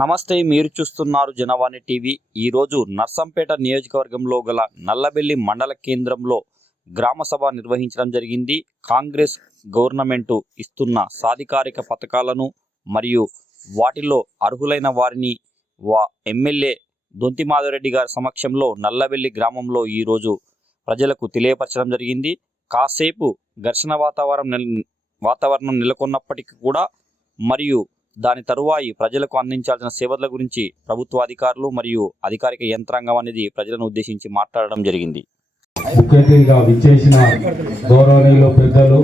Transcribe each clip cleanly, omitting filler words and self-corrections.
నమస్తే, మీరు చూస్తున్నారు జనవాణి టీవీ. ఈరోజు నర్సంపేట నియోజకవర్గంలో గల నల్లబెల్లి మండల కేంద్రంలో గ్రామ సభ నిర్వహించడం జరిగింది. కాంగ్రెస్ గవర్నమెంటు ఇస్తున్న సాధికారిక పథకాలను మరియు వాటిలో అర్హులైన వారిని ఎమ్మెల్యే దొంతి మాధవరెడ్డి గారి సమక్షంలో నల్లబెల్లి గ్రామంలో ఈరోజు ప్రజలకు తెలియపరచడం జరిగింది. కాసేపు ఘర్షణ వాతావరణం నెలకొన్నప్పటికీ కూడా మరియు దాని తరువాయి ప్రజలకు అందించాల్సిన సేవల గురించి ప్రభుత్వ అధికారులు మరియు అధికారిక యంత్రాంగం అనేది ప్రజలను ఉద్దేశించి మాట్లాడడం జరిగింది. ముఖ్యంగా విచ్చేసిన గౌరవనీయులు పెద్దలు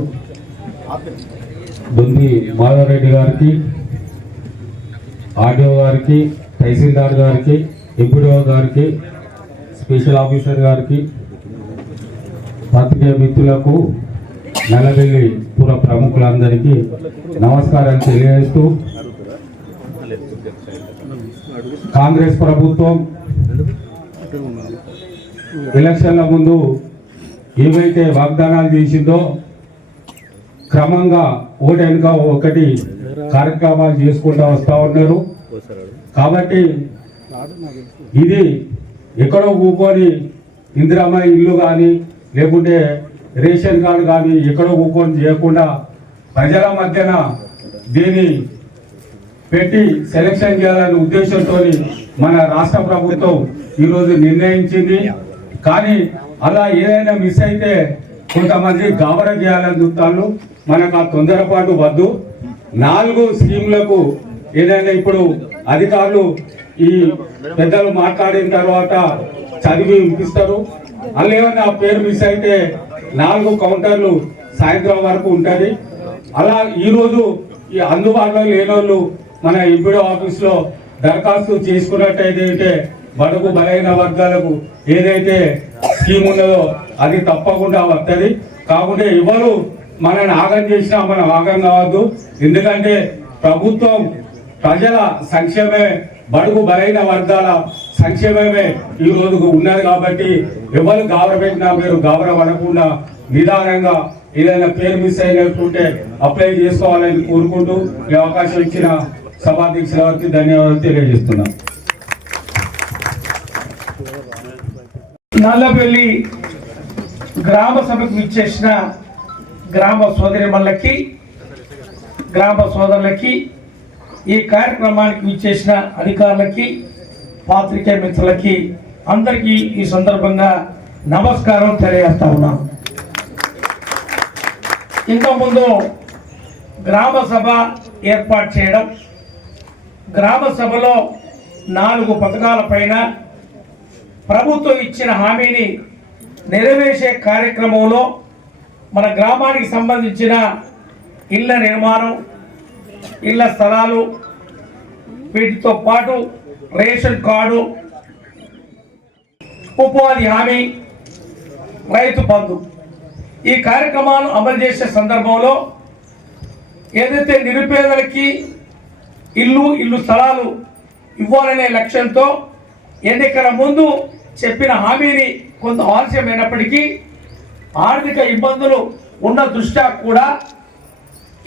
దొంతి మాధవరెడ్డి గారికి, ఆర్డీఓ గారికి, తహసీల్దార్ గారికి, ఎంపీడీఓ గారికి, స్పెషల్ ఆఫీసర్ గారికి, పత్రికా మిత్రులకు, నల్లబెల్లి పుర ప్రముఖులందరికీ నమస్కారం తెలియజేస్తూ, కాంగ్రెస్ ప్రభుత్వం ఎలక్షన్ల ముందు ఏవైతే వాగ్దానాలు చేసిందో క్రమంగా ఒకటి వెనుక ఒకటి కార్యక్రమాలు చేసుకుంటూ వస్తూ ఉన్నారు. కాబట్టి ఇది ఎక్కడో కూకొని ఇందిరమ్మ ఇల్లు కానీ లేకుంటే రేషన్ కార్డు కానీ ఎక్కడో కూకొని చేయకుండా ప్రజల మధ్యన దీన్ని పెట్టి సెలక్షన్ చేయాలనే ఉద్దేశంతో మన రాష్ట్ర ప్రభుత్వం ఈరోజు నిర్ణయించింది. కానీ అలా ఏదైనా మిస్ అయితే కొంతమంది గాబరా చేయాలని చూస్తాను. మనకు ఆ తొందరపాటు వద్దు. 4 స్కీములకు ఏదైనా ఇప్పుడు అధికారులు ఈ పెద్దలు మాట్లాడిన తర్వాత చదివి వినిపిస్తారు. అలా ఏమైనా ఆ పేరు మిస్ అయితే 4 కౌంటర్లు సాయంత్రం వరకు ఉంటుంది. అలా ఈరోజు ఈ అందుబాటులో లేని వాళ్ళు మన ఎంపీడీ ఆఫీస్లో దరఖాస్తు చేసుకున్నట్టయితే బడుగు బలైన వర్గాలకు ఏదైతే స్కీమ్ ఉన్నదో అది తప్పకుండా వస్తుంది. కాకుంటే ఎవరు మనల్ని ఆగం చేసినా మనం ఆగం కావద్దు. ఎందుకంటే ప్రభుత్వం ప్రజల సంక్షేమమే, బడుగు బలైన వర్గాల సంక్షేమమే ఈ రోజు ఉన్నది. కాబట్టి ఎవరు గాబరపెట్టినా మీరు గాబరపడకుండా నిదానంగా ఏదైనా పేరు మిస్ అయినట్టుంటే అప్లై చేసుకోవాలని కోరుకుంటూ ఈ అవకాశం ఇచ్చిన సభాధ్యక్షుల వారికి ధన్యవాదాలు తెలియజేస్తున్నాం. నల్లబెల్లి గ్రామ సభకు ఇచ్చేసిన గ్రామ సోదరిమణులకి, గ్రామ సోదరులకి, ఈ కార్యక్రమానికి ఇచ్చేసిన అధికారులకి, పాత్రికేయ మిత్రులకి అందరికీ ఈ సందర్భంగా నమస్కారం తెలియజేస్తా ఉన్నాం. ఇంతకుముందు గ్రామ సభ ఏర్పాటు చేయడం, గ్రామ సభలో 4 పథకాల పైన ప్రభుత్వం ఇచ్చిన హామీని నెరవేర్చే కార్యక్రమంలో మన గ్రామానికి సంబంధించిన ఇళ్ల నిర్మాణం, ఇళ్ల స్థలాలు, వీటితో పాటు రేషన్ కార్డు, ఉపాధి హామీ, రైతు బంధు ఈ కార్యక్రమాలు అమలు చేసే సందర్భంలో ఏదైతే నిరుపేదలకి ఇల్లు స్థలాలు ఇవ్వాలనే లక్ష్యంతో ఎన్నికల ముందు చెప్పిన హామీని కొంత ఆలస్యమైనప్పటికీ ఆర్థిక ఇబ్బందులు ఉన్న దృష్ట్యా కూడా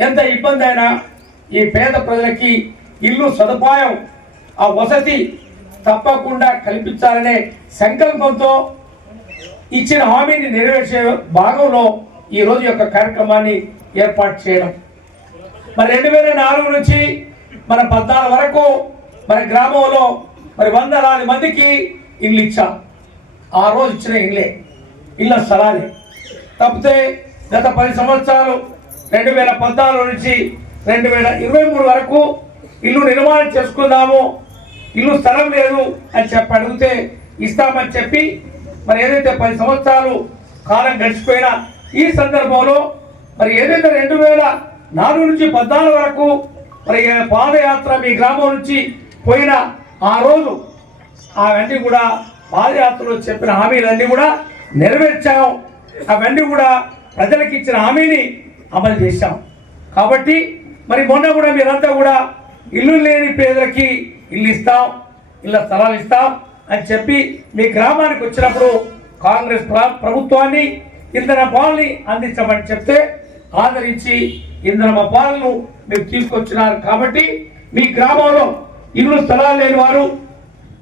ఎంత ఇబ్బంది అయినా ఈ పేద ప్రజలకి ఇల్లు సదుపాయం, ఆ వసతి తప్పకుండా కల్పించాలనే సంకల్పంతో ఇచ్చిన హామీని నెరవేర్చే భాగంలో ఈరోజు యొక్క కార్యక్రమాన్ని ఏర్పాటు చేయడం. మరి 2004 నుంచి మన 14 వరకు మన గ్రామంలో మరి 100 మందికి ఇల్లు ఇచ్చాం. ఆ రోజు ఇచ్చిన ఇళ్ళ స్థలాలే తప్పితే గత 10 సంవత్సరాలు 2014 నుంచి 2023 వరకు ఇల్లు నిర్మాణం చేసుకుందాము, ఇల్లు స్థలం లేదు అని చెప్పి అడిగితే ఇస్తామని చెప్పి మరి ఏదైతే 10 సంవత్సరాలు కాలం గడిచిపోయినా ఈ సందర్భంలో మరి ఏదైతే 2004 నుంచి 14 వరకు మరి పాదయాత్ర మీ గ్రామం నుంచి పోయిన ఆ రోజు అవన్నీ కూడా పాదయాత్రలో చెప్పిన హామీలన్నీ కూడా నెరవేర్చాం. అవన్నీ కూడా ప్రజలకు ఇచ్చిన హామీని అమలు చేశాం. కాబట్టి మరి మొన్న కూడా మీరంతా కూడా ఇల్లు లేని పేదలకి ఇల్లు ఇస్తాం, ఇళ్ళ స్థలాలు ఇస్తాం అని చెప్పి మీ గ్రామానికి వచ్చినప్పుడు కాంగ్రెస్ ప్రభుత్వాన్ని ఇంధన పాలని అందించమని చెప్తే ఆదరించి ఇంధన పాలను మీరు తీసుకొచ్చినారు. కాబట్టి మీ గ్రామంలో ఇల్లు స్థలాలు లేని వారు,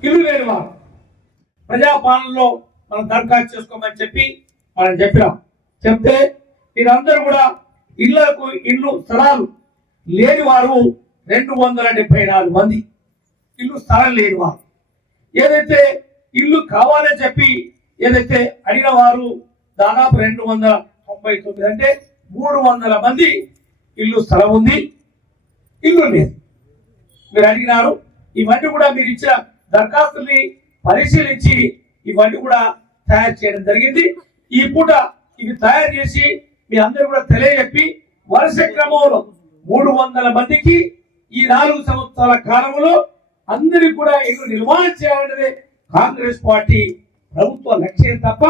ఇల్లు లేని వారు ప్రజాపాలనలో మనం దరఖాస్తు చేసుకోమని చెప్పి మనం చెప్పినాం. చెప్తే మీరందరూ కూడా ఇల్లు స్థలాలు లేని వారు 274 మంది ఇల్లు స్థలం లేని వారు. ఏదైతే ఇల్లు కావాలని చెప్పి ఏదైతే అడిగిన వారు దాదాపు 299, అంటే 300 మంది ఇల్లు స్థలం ఉంది, ఇల్లు లేదు. మీరు అడిగినారు. ఇవన్నీ కూడా మీరు ఇచ్చిన దరఖాస్తుల్ని పరిశీలించి ఇవన్నీ కూడా తయారు చేయడం జరిగింది. ఈ పూట ఇవి తయారు చేసి మీ అందరూ కూడా తెలియజెప్పి వరుస క్రమంలో 300 మందికి ఈ 4 సంవత్సరాల కాలంలో అందరికి కూడా ఇల్లు నిర్మాణం చేయాలనేది కాంగ్రెస్ పార్టీ ప్రభుత్వ లక్ష్యం తప్ప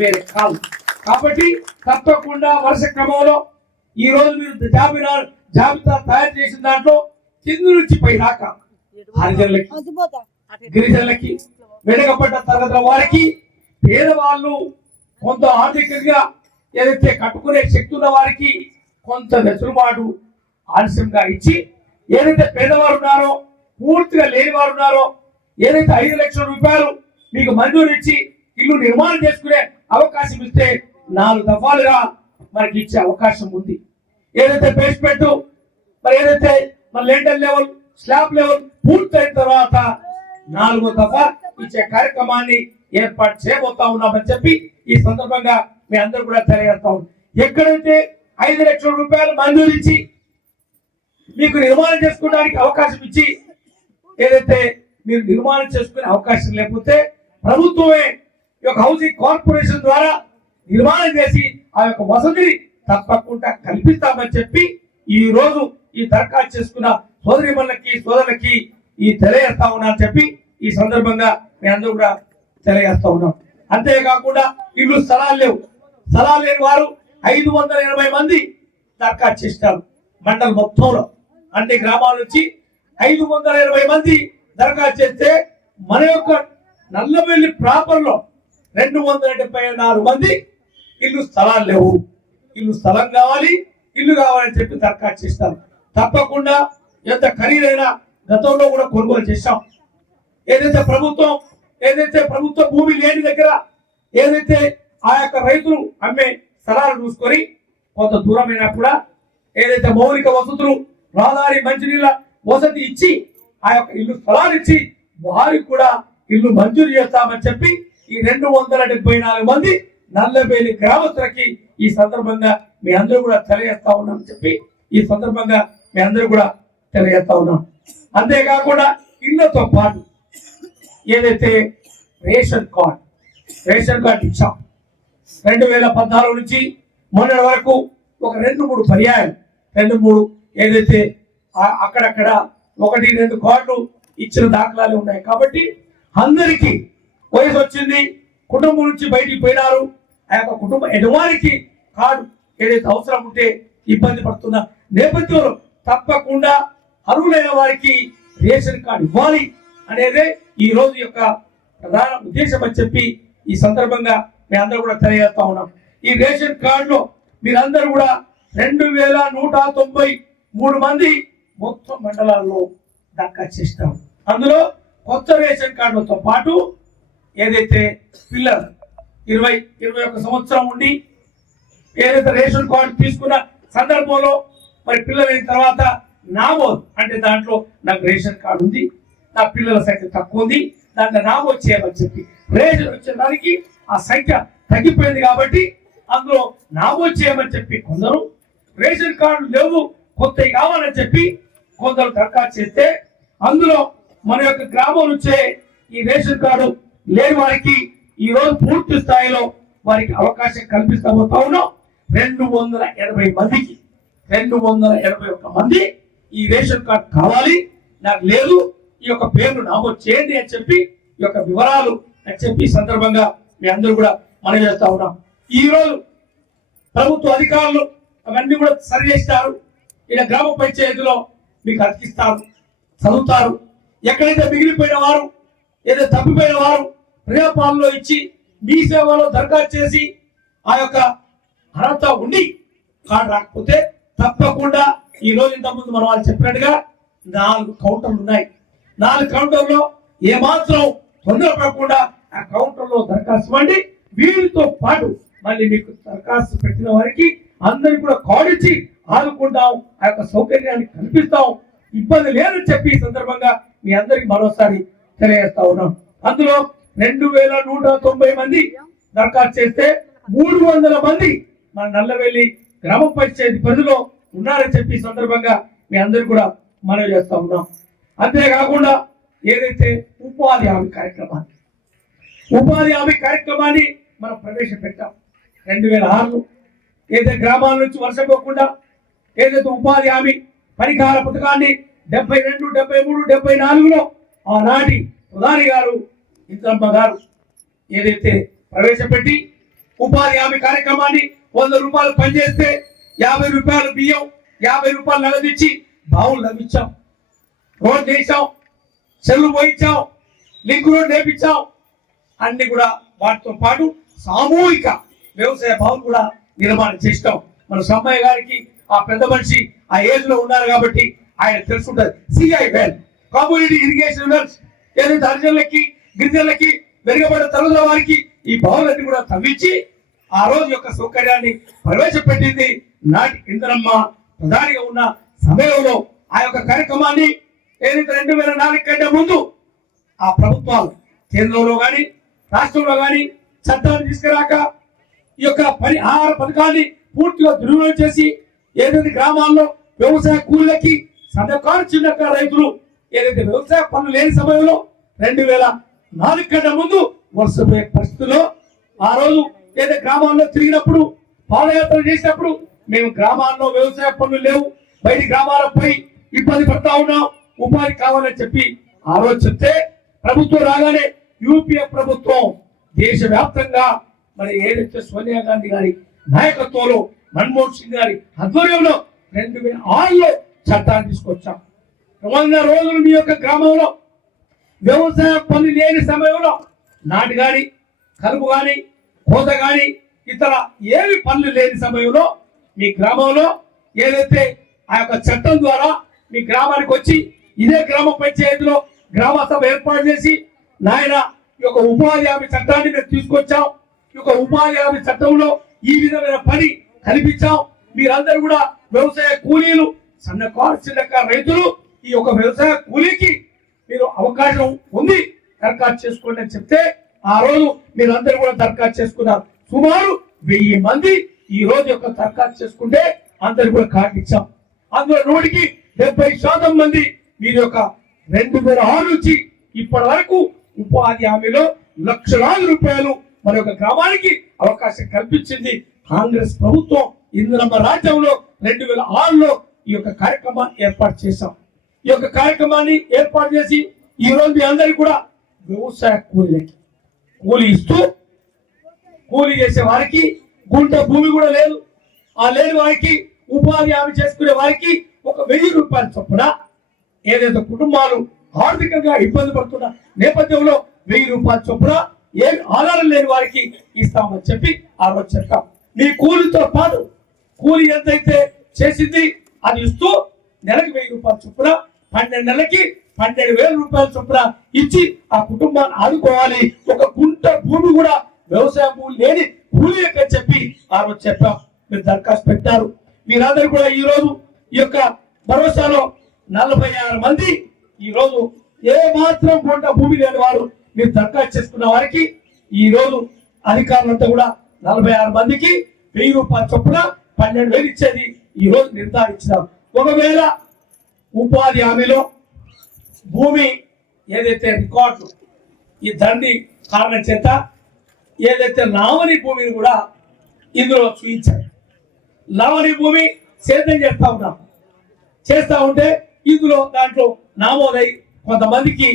వేరే కాదు. కాబట్టి తప్పకుండా వరుస క్రమంలో ఈ రోజు మీరు జాబితా తయారు చేసిన దాంట్లో కింది నుంచి పై దాకా హరిజనులకి, గిరిజనులకి, వెనుకబడ్డ తరగతుల వారికి, పేదవాళ్ళు, కొంత ఆర్థికంగా ఏదైతే కట్టుకునే శక్తి ఉన్న వారికి కొంత వెసులుబాటు ఆలస్యంగా ఇచ్చి, ఏదైతే పేదవారు ఉన్నారో, పూర్తిగా లేని వారు ఉన్నారో, ఏదైతే 5 లక్షల రూపాయలు మీకు మంజూరు ఇచ్చి ఇల్లు నిర్మాణం చేసుకునే అవకాశం ఇస్తే 4 దఫాలుగా మనకి ఇచ్చే అవకాశం ఉంది. ఏదైతే బేస్మెంట్, మరి ఏదైతే మన లెండర్ లెవెల్, స్లాబ్ లెవెల్ పూర్తయిన తర్వాత 4వ దఫా ఇచ్చే కార్యక్రమాన్ని ఏర్పాటు చేయబోతా ఉన్నామని చెప్పి ఈ సందర్భంగా మీ అందరూ కూడా తెలియజేస్తా ఉన్నాం. ఎక్కడైతే 5 లక్షల రూపాయలు మంజూరు ఇచ్చి మీకు నిర్మాణం చేసుకోవడానికి అవకాశం ఇచ్చి, ఏదైతే మీరు నిర్మాణం చేసుకునే అవకాశం లేకపోతే ప్రభుత్వమే ఈ యొక్క హౌసింగ్ కార్పొరేషన్ ద్వారా నిర్మాణం చేసి ఆ యొక్క వసతిని తప్పకుండా కల్పిస్తామని చెప్పి ఈ రోజు ఈ దరఖాస్తు చేసుకున్న సోదరులకి ఈ తెలియజేస్తా ఉన్నా అని చెప్పి ఈ సందర్భంగా మీ అందరూ కూడా తెలియజేస్తా ఉన్నాం. అంతేకాకుండా ఇల్లు స్థలాలు లేవు, స్థలాలు లేని వారు 580 మంది దరఖాస్తు చేస్తారు. మండల మొత్తంలో అంటే గ్రామాల నుంచి 580 మంది దరఖాస్తు చేస్తే మన యొక్క నల్లబెల్లి ప్రాపర్ లో 274 మంది ఇల్లు స్థలాలు లేవు, ఇల్లు స్థలం కావాలి, ఇల్లు కావాలని చెప్పి దరఖాస్తు చేస్తారు. తప్పకుండా ఎంత ఖరీదైన గతంలో కూడా కొనుగోలు చేశాం. ఏదైతే ప్రభుత్వ భూమి లేని దగ్గర ఏదైతే ఆ యొక్క రైతులు అమ్మే స్థలాలు చూసుకొని కొంత దూరమైనా కూడా ఏదైతే మౌలిక వసతులు, రహదారి, మంచినీళ్ళ వసతి ఇచ్చి ఆ యొక్క ఇల్లు స్థలాలు ఇచ్చి వారికి కూడా ఇల్లు మంజూరు చేస్తామని చెప్పి ఈ 274 మంది నల్లబేలి గ్రామస్తులకి ఈ సందర్భంగా మీ అందరూ కూడా తెలియజేస్తా ఉన్నామని చెప్పి ఈ సందర్భంగా మీ అందరూ కూడా తెలియజేస్తా ఉన్నాం. అంతేకాకుండా ఇళ్లతో పాటు ఏదైతే రేషన్ కార్డు ఇచ్చాం 2014 నుంచి మొన్నటి వరకు ఒక 2-3 పర్యాయాలు 2-3 ఏదైతే అక్కడక్కడ 1-2 కార్డులు ఇచ్చిన దాఖలాలు ఉన్నాయి. కాబట్టి అందరికీ వయసు వచ్చింది, కుటుంబం నుంచి బయటికి పోయినారు, ఆ యొక్క కుటుంబ యజమానికి కార్డు ఏదైతే అవసరం ఉంటే ఇబ్బంది పడుతున్న నేపథ్యంలో తప్పకుండా అర్హులైన వారికి రేషన్ కార్డు ఇవ్వాలి అనేదే ఈ రోజు యొక్క ప్రధాన ఉద్దేశం అని చెప్పి ఈ సందర్భంగా మీ అందరూ కూడా తెలియజేస్తా ఉన్నాం. ఈ రేషన్ కార్డులో మీరందరూ కూడా 2193 మంది మొత్తం మండలాల్లో దరఖాస్తు చేస్తాం. అందులో కొత్త రేషన్ కార్డులతో పాటు ఏదైతే పిల్లలు 20-21 సంవత్సరం ఉండి ఏదైతే రేషన్ కార్డు తీసుకున్న సందర్భంలో మరి పిల్లలు అయిన తర్వాత నామోదు అంటే దాంట్లో నాకు రేషన్ కార్డు ఉంది, నా పిల్లల సంఖ్య తక్కువ ఉంది, దాంట్లో నామోదు చేయమని చెప్పి రేషన్ వచ్చేదానికి ఆ సంఖ్య తగ్గిపోయింది కాబట్టి అందులో నామోదు చేయమని చెప్పి కొందరు, రేషన్ కార్డు లేవు కొత్తవి కావాలని చెప్పి కొందరు దరఖాస్తు చేస్తే అందులో మన యొక్క గ్రామం నుంచే ఈ రేషన్ కార్డు లేని వారికి ఈ రోజు పూర్తి స్థాయిలో వారికి అవకాశం కల్పిస్తాబోతా ఉన్నాం. 280 మందికి 281 మంది ఈ రేషన్ కార్డు కావాలి, నాకు లేదు, ఈ యొక్క పేర్లు నమోదు చేయండి అని చెప్పి ఈ యొక్క వివరాలు అని చెప్పి సందర్భంగా మీ అందరూ కూడా మనం చేస్తా ఉన్నాం. ఈ రోజు ప్రభుత్వ అధికారులు అవన్నీ కూడా సరి చేస్తారు. ఇలా గ్రామ పంచాయతీలో మీకు అతికిస్తారు, చదువుతారు. ఎక్కడైతే మిగిలిపోయిన వారు, ఏదైతే తప్పిపోయిన వారు ప్రజాపాలనలో ఇచ్చి మీ సేవలో దరఖాస్తు చేసి ఆ యొక్క అర్హత ఉండి కార్డు రాకపోతే తప్పకుండా ఈ రోజు ఇంతకుముందు మన వాళ్ళు చెప్పినట్టుగా 4 కౌంటర్లు ఉన్నాయి. 4 కౌంటర్లో ఏమాత్రం తొందరపడకుండా ఆ కౌంటర్లో దరఖాస్తు ఇవ్వండి. వీరితో పాటు మళ్ళీ మీకు దరఖాస్తు పెట్టిన వారికి అందరికి కూడా కార్డు ఇచ్చి ఆదుకుంటాం, ఆ యొక్క సౌకర్యాన్ని కల్పిస్తాం, ఇబ్బంది లేదని చెప్పి ఈ సందర్భంగా మీ అందరికి మరోసారి తెలియజేస్తా ఉన్నాం. అందులో 2190 మంది దరఖాస్తు చేస్తే 300 మంది మన నల్లవెల్లి గ్రామ పంచాయతీ పరిధిలో ఉన్నారని చెప్పి ఈ సందర్భంగా మీ అందరికి కూడా మనవి చేస్తా ఉన్నాం. అంతేకాకుండా ఏదైతే ఉపాధి హామీ కార్యక్రమాన్ని మనం ప్రవేశపెట్టాం 2006లో. ఏదైతే గ్రామాల నుంచి వర్షం పోకుండా ఏదైతే ఉపాధి హామీ పరిహార పథకాన్ని 72, 73, 74లో ఆనాటి ప్రధాని గారు ఇంద్రమ్మ గారు ఏదైతే ప్రవేశపెట్టి ఉపాధి హామీ కార్యక్రమాన్ని 100 రూపాయలు పనిచేస్తే 50 రూపాయలు బియ్యం, 50 రూపాయలు నగదు ఇచ్చి బావులు నవ్వించాం, రోడ్ వేసాం, చెల్లు పోయించాం, లింక్ రోడ్ నేర్పించాం. అన్ని కూడా వాటితో పాటు సామూహిక వ్యవసాయ బావులు కూడా నిర్మాణం చేస్తాం. మన సమ్మయ్య గారికి ఆ పెద్ద మనిషి ఆ ఏజ్ లో ఉన్నారు కాబట్టి ఆయన తెలుసుకుంటారు. CI well community irrigation wells ఏదైతే హరిజనులకి గిరిజనులకి వెనుకబడిన తరగతుల వారికి ఈ బావులన్నీ కూడా తవ్వించి ఆ రోజు యొక్క సౌకర్యాన్ని ప్రవేశపెట్టింది నాటి ఇంద్రమ్మ ప్రధానిగా ఉన్న సమయంలో. ఆ యొక్క కార్యక్రమాన్ని ఏదైతే 2004 కంటే ముందు ఆ ప్రభుత్వాలు కేంద్రంలో కానీ రాష్ట్రంలో కానీ చట్టాన్ని తీసుకురాక ఈ యొక్క ఆహార పథకాన్ని పూర్తిగా దుర్వినియోగం చేసి ఏదైతే గ్రామాల్లో వ్యవసాయ కూలీలకి సన్నకారు చిన్నకారు రైతులు ఏదైతే వ్యవసాయ పనులు లేని సమయంలో 2004 కంటే ముందు వర్షపోయే పరిస్థితుల్లో ఆ రోజు ఏదైతే గ్రామాల్లో తిరిగినప్పుడు పాదయాత్ర చేసినప్పుడు మేము గ్రామాల్లో వ్యవసాయ పనులు లేవు, బయట గ్రామాలపై ఇబ్బంది పడతా ఉన్నాం, ఉపాధి కావాలని చెప్పి ఆ రోజు చెప్తే ప్రభుత్వం రాగానే యూపీఏ ప్రభుత్వం దేశవ్యాప్తంగా మరి ఏదైతే సోనియా గాంధీ గారి నాయకత్వంలో మన్మోహన్ సింగ్ గారి ఆధ్వర్యంలో 2006లో చట్టాన్ని తీసుకొచ్చాం. 100 రోజులు మీ యొక్క గ్రామంలో వ్యవసాయ పనులు లేని సమయంలో నాటు కానీ కలుపు కానీ కోత కానీ ఇతర ఏవి పనులు లేని సమయంలో మీ గ్రామంలో ఏదైతే ఆ యొక్క చట్టం ద్వారా మీ గ్రామానికి వచ్చి ఇదే గ్రామ పంచాయతీలో గ్రామ సభ ఏర్పాటు చేసి నాయన ఈ యొక్క ఉపాధి హామీ చట్టాన్ని మేము తీసుకొచ్చాం, ఈ యొక్క ఉపాధి హామీ చట్టంలో ఈ విధమైన పని కల్పించాం, మీరందరూ కూడా వ్యవసాయ కూలీలు సన్నకారు చిన్నకారు రైతులు ఈ యొక్క వ్యవసాయ కూలీకి మీరు అవకాశం ఉంది దరఖాస్తు చేసుకోండి అని చెప్తే ఆ రోజు మీరందరూ కూడా దరఖాస్తు చేసుకున్నారు. సుమారు 1000 మంది ఈ రోజు యొక్క దరఖాస్తు చేసుకుంటే అందరు కూడా కార్డు ఇచ్చాం. అందులో 100% మంది మీరు యొక్క 2006 నుంచి ఇప్పటి వరకు ఉపాధి హామీలో లక్షలాది రూపాయలు మన యొక్క గ్రామానికి అవకాశం కల్పించింది కాంగ్రెస్ ప్రభుత్వం. ఇంద్రమ్మ రాజ్యంలో 2006లో ఈ యొక్క కార్యక్రమాన్ని ఏర్పాటు చేశాం. ఈ యొక్క కార్యక్రమాన్ని ఏర్పాటు చేసి ఈ రోజు మీ అందరికీ కూడా వ్యవసాయ కూలీలకి కూలీ ఇస్తూ కూలీ చేసే వారికి గుంట భూమి కూడా లేదు, ఆ లేని వారికి ఉపాధి హామీ చేసుకునే వారికి ఒక 1000 రూపాయల చొప్పున ఏదైతే కుటుంబాలు ఆర్థికంగా ఇబ్బంది పడుతున్న నేపథ్యంలో 1000 రూపాయల చొప్పున ఏ ఆధారం లేని వారికి ఇస్తామని చెప్పి ఆ రోజు చెప్పాం. మీ కూలీతో పాటు కూలీ ఎంతైతే చేసింది అది ఇస్తూ నెలకు 1000 రూపాయల చొప్పున 12 నెలలకి 12,000 రూపాయల చొప్పున ఇచ్చి ఆ కుటుంబాన్ని ఆదుకోవాలి. ఒక గుంట భూమి కూడా వ్యవసాయ భూమి లేని కూలీ అని చెప్పి ఆ రోజు చెప్పాం. మీరు దరఖాస్తు పెట్టారు. మీరందరూ కూడా ఈ రోజు ఈ యొక్క భరోసాలో 46 మంది ఈ రోజు ఏ మాత్రం గుంట భూమి లేని వారు మీరు దరఖాస్తు చేసుకున్న వారికి ఈ రోజు అధికారులంతా కూడా 46 మందికి 1000 రూపాయల చొప్పున 12,000 ఇచ్చేది ఈ రోజు నిర్ధారించినారు. ఒకవేళ ఉపాధి హామీలో భూమి ఏదైతే రికార్డు ఈ దండి కారణం చేత ఏదైతే లావణి భూమిని కూడా ఇందులో చూపించారు. లావణి భూమి సేద్యం చేస్తా ఉంటే ఇందులో దాంట్లో నామోదై కొంతమందికి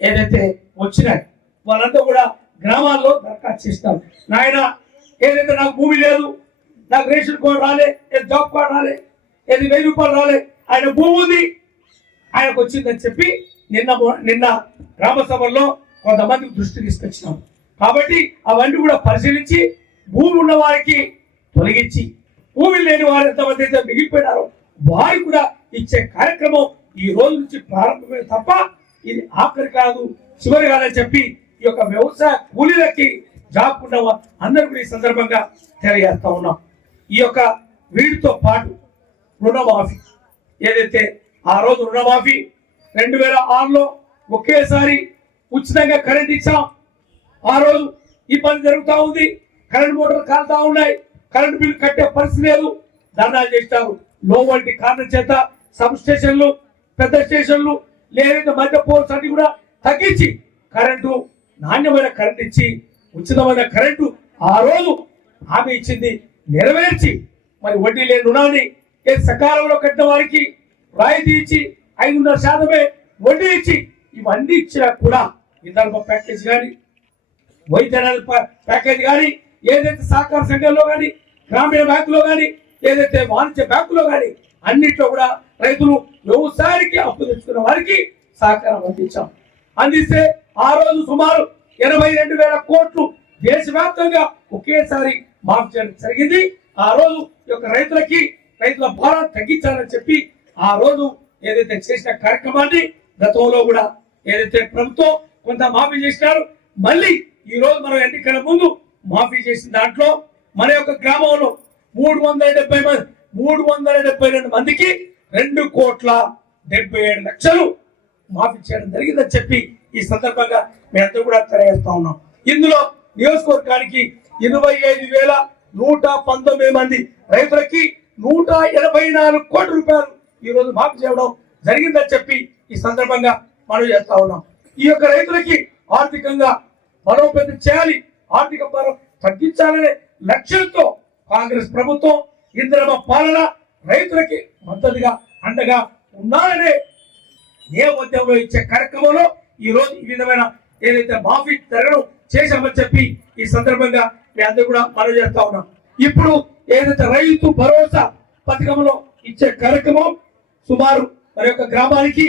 ఏదైతే వచ్చినాయి వాళ్ళంతా కూడా గ్రామాల్లో దరఖాస్తు చేస్తారు. నాయన ఏదైతే నాకు భూమి లేదు, నాకు రేషన్ కార్డు రాలే, జాబ్ కార్డు రాలే, ఏది 1000 రూపాయలు రాలే, ఆయన భూమి ఉంది ఆయనకు వచ్చిందని చెప్పి నిన్న గ్రామ సభల్లో కొంతమందికి దృష్టి తీసుకొచ్చినాం. కాబట్టి అవన్నీ కూడా పరిశీలించి భూమి ఉన్న వారికి తొలగించి భూమి లేని వారు ఎంతమంది అయితే మిగిలిపోయినారో వారికి కూడా ఇచ్చే కార్యక్రమం ఈ రోజు నుంచి ప్రారంభమే తప్ప ఇది ఆఖరి కాదు చివరి కాదని చెప్పి ఈ యొక్క వ్యవసాయ కూలీలకి జాబ్ ఉన్న అందరూ కూడా ఈ సందర్భంగా తెలియజేస్తా ఉన్నాం. ఈ యొక్క వీటితో పాటు రుణమాఫీ ఏదైతే ఆ రోజు రుణమాఫీ 2006లో ఒకేసారి ఉచితంగా కరెంట్ ఇచ్చాం. ఆ రోజు ఈ పని జరుగుతూ ఉంది, కరెంట్ మోటార్లు కాలుతా ఉన్నాయి, కరెంట్ బిల్లు కట్టే పరిస్థితి లేదు, ధర్నాలు చేస్తారు. లో వోల్టేజ్ కారణం చేత సబ్ స్టేషన్లు, పెద్ద స్టేషన్లు లేదంటే మధ్య పోల్స్ అన్ని కూడా తగ్గించి కరెంటు నాణ్యమైన కరెంట్ ఇచ్చి ఉచితమైన కరెంటు ఆ రోజు హామీ ఇచ్చింది నెరవేర్చి మరి వడ్డీ లేని రుణాన్ని సకాలంలో కట్టిన వారికి రాయితీ ఇచ్చి 5.5% వడ్డీ ఇచ్చి ఇవన్నీ ఇచ్చినా కూడా విదర్భ ప్యాకేజ్ కానీ వైద్య ప్యాకేజ్ కానీ ఏదైతే సహకార సంఘంలో కానీ గ్రామీణ బ్యాంకులో కానీ ఏదైతే వాణిజ్య బ్యాంకులో కానీ అన్నిట్లో కూడా రైతులు వ్యవసాయానికి అప్పు తెచ్చుకున్న వారికి సహకారం అందిస్తే ఆ రోజు సుమారు 82,000 కోట్లు దేశవ్యాప్తంగా ఒకేసారి మాఫీ చేయడం జరిగింది. ఆ రోజు యొక్క రైతుల భారం తగ్గించాలని చెప్పి ఆ రోజు ఏదైతే చేసిన కార్యక్రమాన్ని గతంలో కూడా ఏదైతే ప్రభుత్వం కొంత మాఫీ చేసినారు, మళ్ళీ ఈ రోజు మనం ఎన్నికల ముందు మాఫీ చేసిన దాంట్లో మన యొక్క గ్రామంలో 372 మందికి 2,77,00,000 మాఫీ చేయడం జరిగిందని చెప్పి ఈ సందర్భంగా మేమంతా కూడా తెలియజేస్తా ఉన్నాం. ఇందులో నియోజకవర్గానికి 25,119 మంది రైతులకి 184 కోట్ల రూపాయలు ఈ రోజు మాఫీ చేయడం జరిగిందని చెప్పి ఈ సందర్భంగా మనం చేస్తా ఉన్నాం. ఈ యొక్క రైతులకి ఆర్థికంగా బలోపేతం చేయాలి, ఆర్థిక భారం తగ్గించాలనే లక్ష్యంతో కాంగ్రెస్ ప్రభుత్వం ఇందిరమ్మ పాలన రైతులకి మద్దతుగా అండగా ఉన్నారనే నేపథ్యంలో ఇచ్చే కార్యక్రమంలో ఈ రోజు ఈ విధమైన ఏదైతే మాఫీ జరగడం చేశామని చెప్పి ఈ సందర్భంగా మీ అందరూ కూడా మనం చేస్తా ఉన్నాం. ఇప్పుడు ఏదైతే రైతు భరోసా పథకంలో ఇచ్చే కార్యక్రమం సుమారు మరి యొక్క గ్రామానికి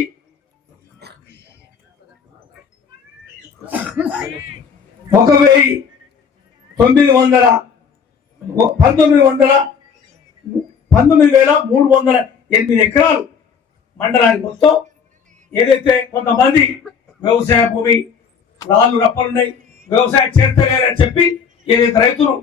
19,308 ఎకరాలు మండలానికి మొత్తం ఏదైతే కొంతమంది వ్యవసాయ భూమి రాళ్ళు రప్పలున్నాయి, వ్యవసాయం చేస్తలేరని చెప్పి ఏదైతే రైతులు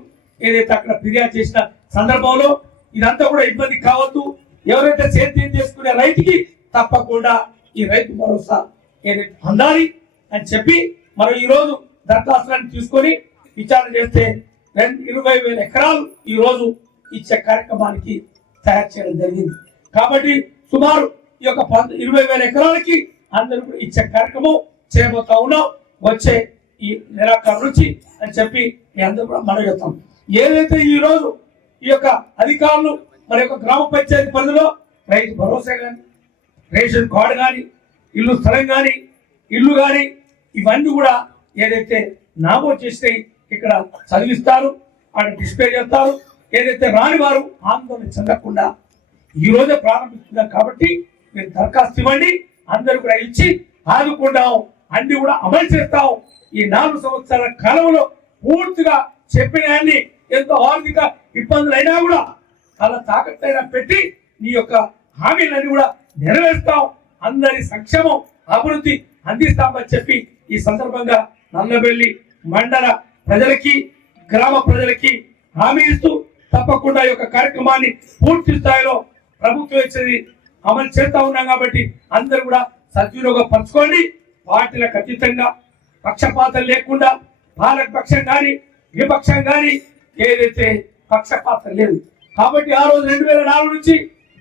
ఏదైతే అక్కడ ఫిర్యాదు చేసిన సందర్భంలో ఇదంతా కూడా ఇబ్బంది కావద్దు, ఎవరైతే సేద్యం చేసుకునే రైతుకి తప్పకుండా ఈ రైతు భరోసా ఏదైతే అందాలి అని చెప్పి మనం ఈ రోజు దరఖాస్తులను తీసుకొని విచారణ చేస్తే 20,000 ఎకరాలు ఈ రోజు ఇచ్చే కార్యక్రమానికి తయారు చేయడం జరిగింది. కాబట్టి సుమారు ఈ యొక్క 20,000 ఎకరాలకి అందరూ ఇచ్చే కార్యక్రమం చేయబోతా ఉన్నాం వచ్చే ఈ నెలాఖరు నుంచి అని చెప్పి మీ అందరూ కూడా మనం చెప్తాం. ఏదైతే ఈ రోజు ఈ యొక్క అధికారులు మన యొక్క గ్రామ పంచాయతీ పరిధిలో రైతు భరోసా కానీ, రేషన్ కార్డు కానీ, ఇల్లు స్థలం కానీ, ఇల్లు కానీ ఇవన్నీ కూడా ఏదైతే నామోదు చేస్తే ఇక్కడ చదివిస్తారు, అక్కడ డిస్ప్లే చేస్తారు. ఏదైతే రాని వారు ఆందోళన చెందకుండా ఈ రోజే ప్రారంభిస్తున్నారు కాబట్టి మీరు దరఖాస్తు ఇవ్వండి, అందరూ కూడా ఇచ్చి ఆదుకుంటాం, అన్ని కూడా అమలు చేస్తాం. ఈ 4 సంవత్సరాల కాలంలో పూర్తిగా చెప్పిన అన్ని ఎంతో ఆర్థిక ఇబ్బందులు అయినా కూడా అలా తాకట్టైనా పెట్టి నీ యొక్క హామీలన్నీ కూడా నెరవేరుస్తాం, అందరి సంక్షేమం అభివృద్ధి అందిస్తామని చెప్పి ఈ సందర్భంగా నల్లబెల్లి మండల ప్రజలకి, గ్రామ ప్రజలకి హామీ ఇస్తూ తప్పకుండా ఈ యొక్క కార్యక్రమాన్ని పూర్తి స్థాయిలో ప్రభుత్వం ఇచ్చేది అమలు చేస్తా ఉన్నాం కాబట్టి అందరూ కూడా సద్వినియోగపరచుకోండి. పార్టీలకు అతీతంగా పక్షపాతం లేకుండా పాలక పక్షం కానీ విపక్షం కానీ ఏదైతే పక్షపాతం లేదు కాబట్టి ఆ రోజు 2004 నుంచి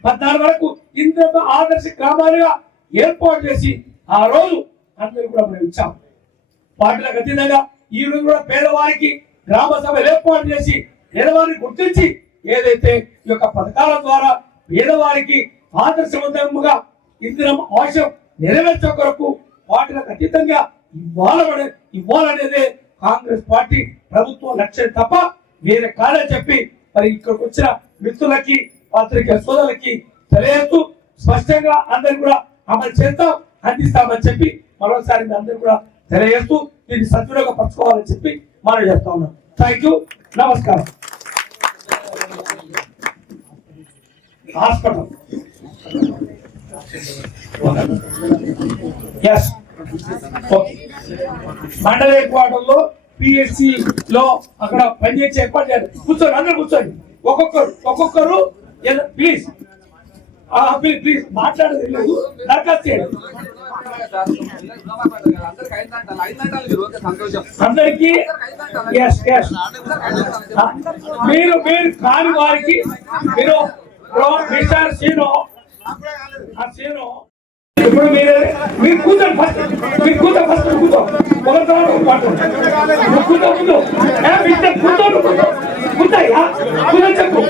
14 వరకు ఇంత ఆదర్శ గ్రామాలుగా ఏర్పాటు చేసి ఆ రోజు అందరూ కూడా మనం ఇచ్చాం. పార్టీలకు అతీతంగా ఈ రోజు కూడా పేదవారికి గ్రామ సభలు ఏర్పాటు చేసి పేదవారిని గుర్తించి ఏదైతే ఈ యొక్క పథకాల ద్వారా పేదవారికి ఆదర్శవంతంగా ఇందిరమ్మ ఆశయం నెరవేర్చే కొరకు పార్టీలకు అతీతంగా ఇవ్వాలనేదే కాంగ్రెస్ పార్టీ ప్రభుత్వం లక్ష్యం తప్ప వేరే కాదని చెప్పి మరి ఇక్కడికి వచ్చిన మిత్రులకి, పత్రికా సోదరులకి తెలియజేస్తూ స్పష్టంగా అందరూ కూడా అమలు చేస్తాం, అందిస్తామని చెప్పి మరోసారి అందరూ కూడా తెలియజేస్తూ దీన్ని సద్వినియోగపరచుకోవాలని చెప్పి మనం చెప్తా ఉన్నాం. థ్యాంక్ యూ, నమస్కారం. Hospital okay. మండల హెడ్ లో పిఎస్సి లో అక్కడ పనిచేసే ఏర్పాటు చేయాలి. కూర్చోండి, అందరూ కూర్చోండి. ఒక్కొక్కరు ప్లీజ్ ప్లీజ్ మాట్లాడేది లేదు, దరఖాస్తు చేయండి. అందరికి మీరు కాని వారికి మీరు మిస్టర్ సీనో ఇప్పుడు మీరు కూర్చోండి, ఫస్ట్ మీరు కూర్చో, ఫస్ట్ కూర్చో, ఒక కూర్చో ముందు కూర్చోయ్యా కూర్చొని చెప్పు.